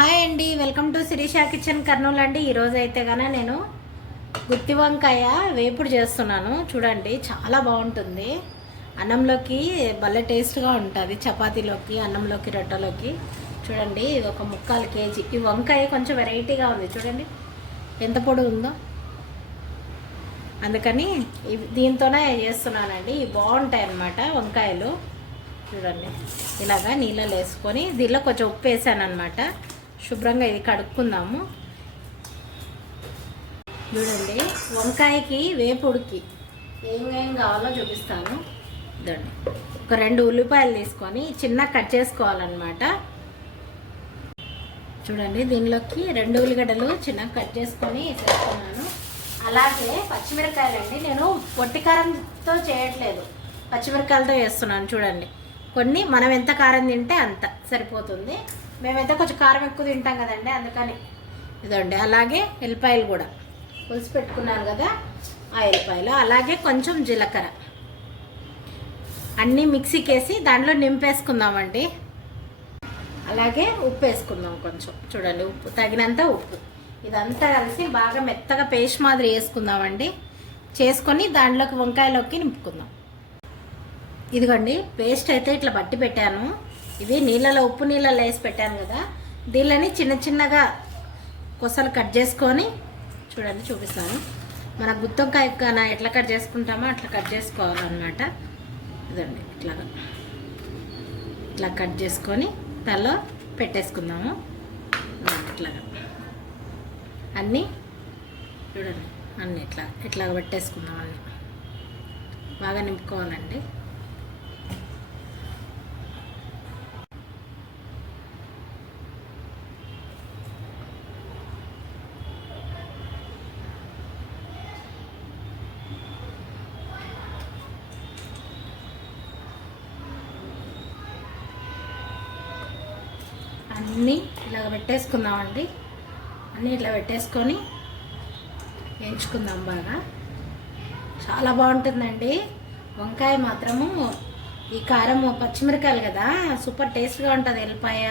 Hi అండి, welcome to Sirisha kitchen Kurnool అండి. ఈరోజు అయితే కనుక నేను గుత్తి వంకాయ వేపుడు చేస్తున్నాను. చూడండి, చాలా బాగుంటుంది. అన్నంలోకి భలే టేస్ట్గా ఉంటుంది. చపాతీలోకి, అన్నంలోకి, రొట్టెలోకి. చూడండి, ఇది ఒక 3/4 కేజీ. ఈ వంకాయ కొంచెం వెరైటీగా ఉంది. చూడండి ఎంత పొడి ఉందో. అందుకని దీంతోనే చేస్తున్నానండి. బాగుంటాయి అన్నమాట వంకాయలు. చూడండి, ఇలాగా నీళ్ళలో వేసుకొని దీనిలో కొంచెం ఉప్పు వేసాను అనమాట. శుభ్రంగా ఇది కడుక్కుందాము. చూడండి, వంకాయకి వేపుడికి ఏమేం కావాలో చూపిస్తాను. చూడండి, ఒక 2 ఉల్లిపాయలు తీసుకొని చిన్న కట్ చేసుకోవాలన్నమాట. చూడండి, దీనిలోకి 2 ఉల్లిగడ్డలు చిన్న కట్ చేసుకొని వేసుకున్నాను. అలాగే పచ్చిమిరకాయలండి, నేను పొట్టి కారంతో చేయట్లేదు, పచ్చిమిరకాయలతో వేస్తున్నాను. చూడండి, కొన్ని మనం ఎంత కారం తింటే అంత సరిపోతుంది. మేమైతే కొంచెం కారం ఎక్కువ తింటాం కదండి, అందుకని ఇదండి. అలాగే ఎల్లిపాయలు కూడా పులిసి పెట్టుకున్నాను కదా, ఆ ఎల్లిపాయలు. అలాగే కొంచెం జీలకర్ర అన్నీ మిక్సీకి వేసి దాంట్లో నింపేసుకుందామండి. అలాగే ఉప్పు వేసుకుందాం కొంచెం. చూడండి, ఉప్పు తగినంత ఉప్పు. ఇదంతా కలిసి బాగా మెత్తగా పేస్ట్ మాదిరి వేసుకుందామండి. చేసుకొని దాంట్లోకి వంకాయలోకి నింపుకుందాం. ఇదిగోండి, పేస్ట్ అయితే ఇట్లా బట్టి పెట్టాను. ఇది నీళ్ళలో, ఉప్పు నీళ్ళలో వేసి పెట్టాను కదా, దీళ్ళని చిన్న చిన్నగా కొసలు కట్ చేసుకొని, చూడండి చూపిస్తాను. మన గుత్తొంకాయ ఎట్లా కట్ చేసుకుంటామో అట్లా కట్ చేసుకోవాలన్నమాట. ఇదండి, ఇట్లా కట్ చేసుకొని తలలో పెట్టేసుకుందాము. ఇట్లాగా అన్నీ చూడండి, అన్నీ ఇట్లా పెట్టేసుకుందాం. అన్నీ బాగా నింపుకోవాలండి. అన్నీ ఇలాగ పెట్టేసుకుందామండి. అన్నీ ఇట్లా పెట్టేసుకొని వేయించుకుందాం బాగా. చాలా బాగుంటుందండి వంకాయ మాత్రము. ఈ కారం, పచ్చిమిరకాయలు కదా, సూపర్ టేస్ట్గా ఉంటుంది. ఎల్లిపాయ,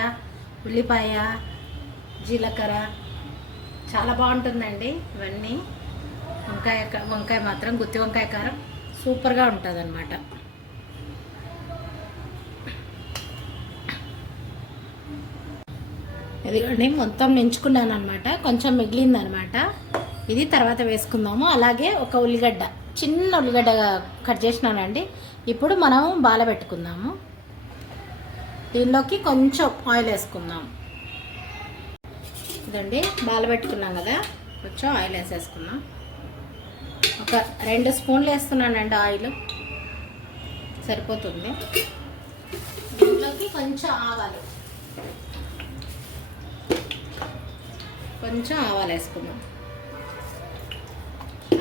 ఉల్లిపాయ, జీలకర్ర చాలా బాగుంటుందండి. ఇవన్నీ వంకాయ మాత్రం గుత్తి వంకాయ కారం సూపర్గా ఉంటుంది అన్నమాట. ఇదిగోండి, మొత్తం నించుకున్నాను అనమాట. కొంచెం మిగిలిందనమాట. ఇది తర్వాత వేసుకుందాము. అలాగే ఒక ఉల్లిగడ్డ, చిన్న ఉల్లిగడ్డ కట్ చేసినానండి. ఇప్పుడు మనం బాల పెట్టుకుందాము. దీనిలోకి కొంచెం ఆయిల్ వేసుకుందాం. ఇదండి, బాల పెట్టుకున్నాం కదా, కొంచెం ఆయిల్ వేసేసుకుందాం. ఒక 2 స్పూన్లు వేస్తున్నానండి ఆయిల్, సరిపోతుంది. దీనిలోకి కొంచెం ఆవాలు వేసుకుందాం.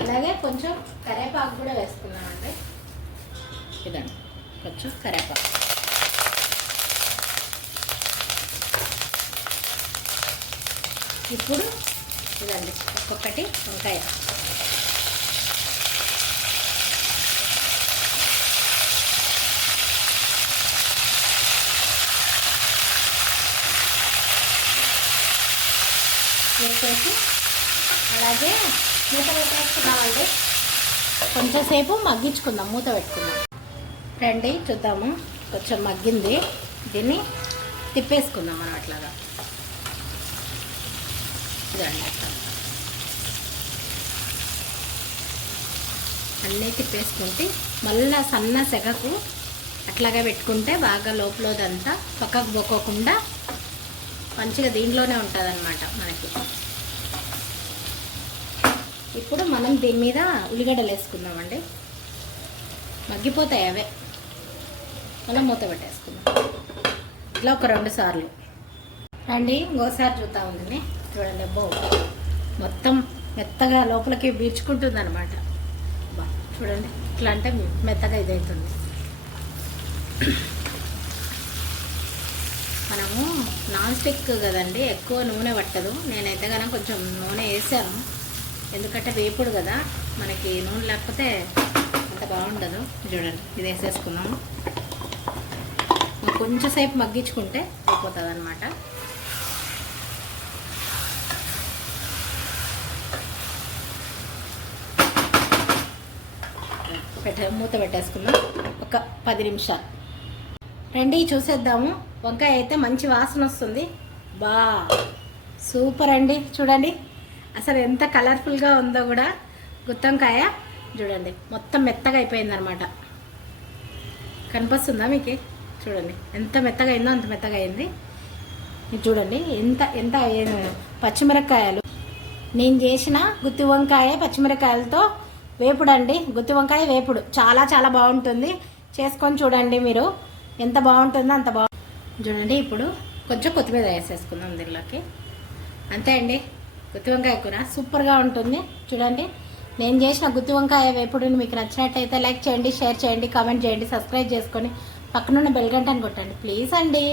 అలాగే కొంచెం కరివేపాకు కూడా వేసుకున్నామండి. ఇదండి, కొంచెం కరివేపాకు. ఇప్పుడు ఇదండి, ఒక్కొక్కటి వంకాయ. వేసేసి అలాగే మూత పెట్టేసుకున్నామండి. కొంచెం సేపు మగ్గించుకుందాం, మూత పెట్టుకుందాం. రండి చూద్దాము, కొంచెం మగ్గింది. దీన్ని తిప్పేసుకుందాం మనం అట్లాగా. ఇదండి, అన్నీ తిప్పేసుకుంటే మళ్ళీ సన్న సెగకు అట్లాగే పెట్టుకుంటే బాగా లోపలదంతా పక్కకు పోకోకుండా మంచిగా దీంట్లోనే ఉంటుంది అన్నమాట మనకి. ఇప్పుడు మనం దీని మీద ఉల్లిగడ్డలు వేసుకుందామండి. మగ్గిపోతాయి అవే. మళ్ళీ మూత పెట్టేసుకుందాం. ఇట్లా ఒక 2 సార్లు అండి. ఇంకోసారి చూద్దాం. ఉంది చూడండి, అబ్బో మొత్తం మెత్తగా లోపలికి బీర్చుకుంటుంది అనమాట. చూడండి, ఇట్లా అంటే మెత్తగా ఇదవుతుంది. మనము నాన్ స్టిక్ కదండి, ఎక్కువ నూనె పట్టదు. నేనైతే కనుక కొంచెం నూనె వేసాను, ఎందుకంటే వేపుడు కదా, మనకి నూనె లేకపోతే అంత బాగుండదు. చూడండి, ఇది వేసేసుకున్నాము. కొంచెం సేపు మగ్గించుకుంటే అయిపోతుంది అన్నమాట. మూత పెట్టేసుకుందాం ఒక 10 నిమిషాలు. రండి చూసేద్దాము. వంకాయ అయితే మంచి వాసన వస్తుంది. బా సూపర్ అండి. చూడండి అసలు ఎంత కలర్ఫుల్గా ఉందో కూడా. గుత్తొంకాయ చూడండి మొత్తం మెత్తగా అయిపోయిందనమాట. కనిపిస్తుందా మీకు? చూడండి ఎంత మెత్తగా అయిందో అంత మెత్తగా అయింది. ఇది చూడండి ఎంత ఎంత పచ్చిమిరపకాయలు నేను చేసిన గుత్తి వంకాయ పచ్చిమిరపకాయలతో వేపుడు అండి. గుత్తి వంకాయ వేపుడు చాలా చాలా బాగుంటుంది. చేసుకొని చూడండి మీరు, ఎంత బాగుంటుందో అంత చూడండి. ఇప్పుడు కొంచెం కొత్తిమీర వేసేసుకుందాం దీనిలోకి. అంతే అండి, గుత్తి వంకాయ కూర సూపర్గా ఉంటుంది. చూడండి నేను చేసిన గుత్తి వంకాయ వేపుడుని మీకు నచ్చినట్టయితే లైక్ చేయండి, షేర్ చేయండి, కామెంట్ చేయండి, సబ్స్క్రైబ్ చేసుకొని పక్కనున్న బెల్ గంటని కొట్టండి ప్లీజ్ అండి.